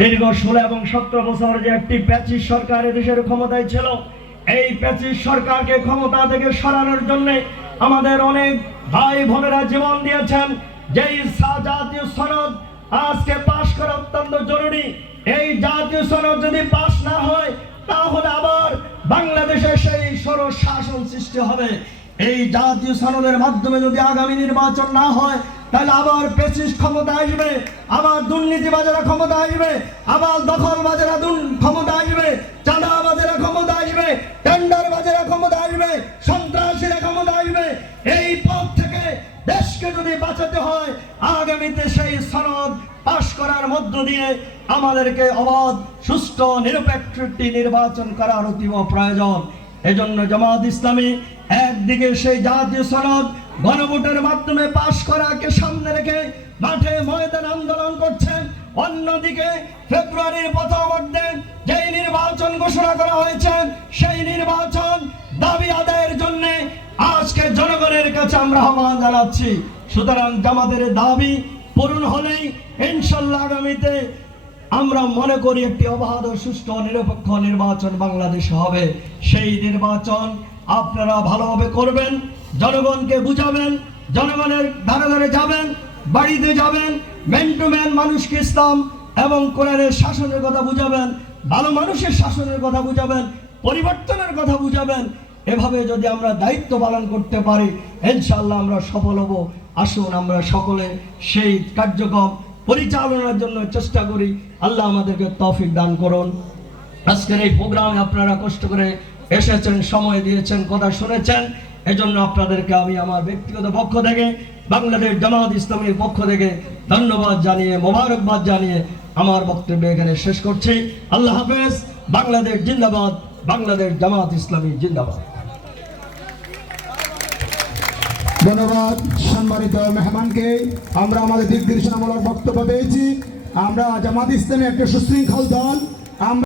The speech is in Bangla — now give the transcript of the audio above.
দীর্ঘ ষোলো এবং সতেরো বছর যে একটি প্যাচিস সরকার দেশের ক্ষমতায় ছিল, এই প্যাচিস সরকারকে ক্ষমতা থেকে সরানোর জন্য আমাদের অনেক ভাই বোনেরা জীবন দিয়েছেন। যেই জাতীয় সনদ আজকে পাশ করা অত্যন্ত জরুরি। এই জাতীয় সনদ যদি পাশ না হয়, তাহলে আবার বাংলাদেশে সেই সরো শাসন সৃষ্টি হবে। এই জাতীয় সনদের মাধ্যমে যদি আগামী নির্বাচন না হয়, তাহলে আবার পেশিস ক্ষমতা আসবে, আবার দুর্নীতিবাজেরা ক্ষমতা আসবে, আবার দখলবাজেরা দুন- ক্ষমতা আসবে চাঁদাবাজেরা ক্ষমতা আসবে টেন্ডার বাজেরা ক্ষমতা আসবে, সন্ত্রাসীরা ক্ষমতা আসবে। এই পথ থেকে দেশকে যদি বাঁচাতে হয়, আগামীতে সেই সনদ পাশ করার মধ্য দিয়ে আমাদেরকে অবাধ, সুষ্ঠু, নিরপেক্ষ নির্বাচন করার অতীব প্রয়োজন। এজন্য জামাত ইসলামী একদিকে সেই জাতীয় সনদ গণভোটের মাধ্যমে পাশ করাকে সামনে রেখে মাঠে ময়দান আন্দোলন করছেন। অন্যদিকে ফেব্রুয়ারির প্রথম অর্ধে যেই নির্বাচন ঘোষণা করা হয়েছে, সেই নির্বাচন দাবি আদায়ের জন্য আজকে জনগণের কাছে আমরা আহ্বান জানাচ্ছি। সুতরাং জামাতের দাবি পূরণ হলেই ইনশাল্লাহ আগামীতে আমরা মনে করি একটি অবাধ সুষ্ঠু নিরপেক্ষ নির্বাচন বাংলাদেশে হবে। সেই নির্বাচন আপনারা ভালোভাবে করবেন, জনগণকে বুঝাবেন, জনগণের ধারে ধারে যাবেন, বাড়িতে যাবেন ম্যান টু ম্যান মানুষকে ইসলাম এবং কোরআনের শাসনের কথা বুঝাবেন, ভালো মানুষের শাসনের কথা বুঝাবেন, পরিবর্তনের কথা বুঝাবেন। এভাবে যদি আমরা দায়িত্ব পালন করতে পারি, ইনশাআল্লাহ আমরা সফল হব। আসুন আমরা সকলে সেই কার্যক্রম পরিচালনার জন্য চেষ্টা করি। আল্লাহ আমাদেরকে তফিক দান করুন। আজকের এই প্রোগ্রামে আপনারা কষ্ট করে এসেছেন, সময় দিয়েছেন, কথা শুনেছেন। এজন্য আপনাদেরকে আমি আমার ব্যক্তিগত পক্ষ থেকে, বাংলাদেশ জামাত ইসলামীর পক্ষ থেকে ধন্যবাদ জানিয়ে, মোবারকবাদ জানিয়ে আমার বক্তব্য এখানে শেষ করছি। আল্লাহ হাফেজ, বাংলাদেশ জিন্দাবাদ, বাংলাদেশ জামাত ইসলামী জিন্দাবাদ। ধন্যবাদ সম্মানিত মেহমানকে। আমরা আমাদের দিক নির্দেশনামূলক বক্তব্য পেয়েছি। আমরা জামাত ইসলামের একটা সুশৃঙ্খল দল। আমরা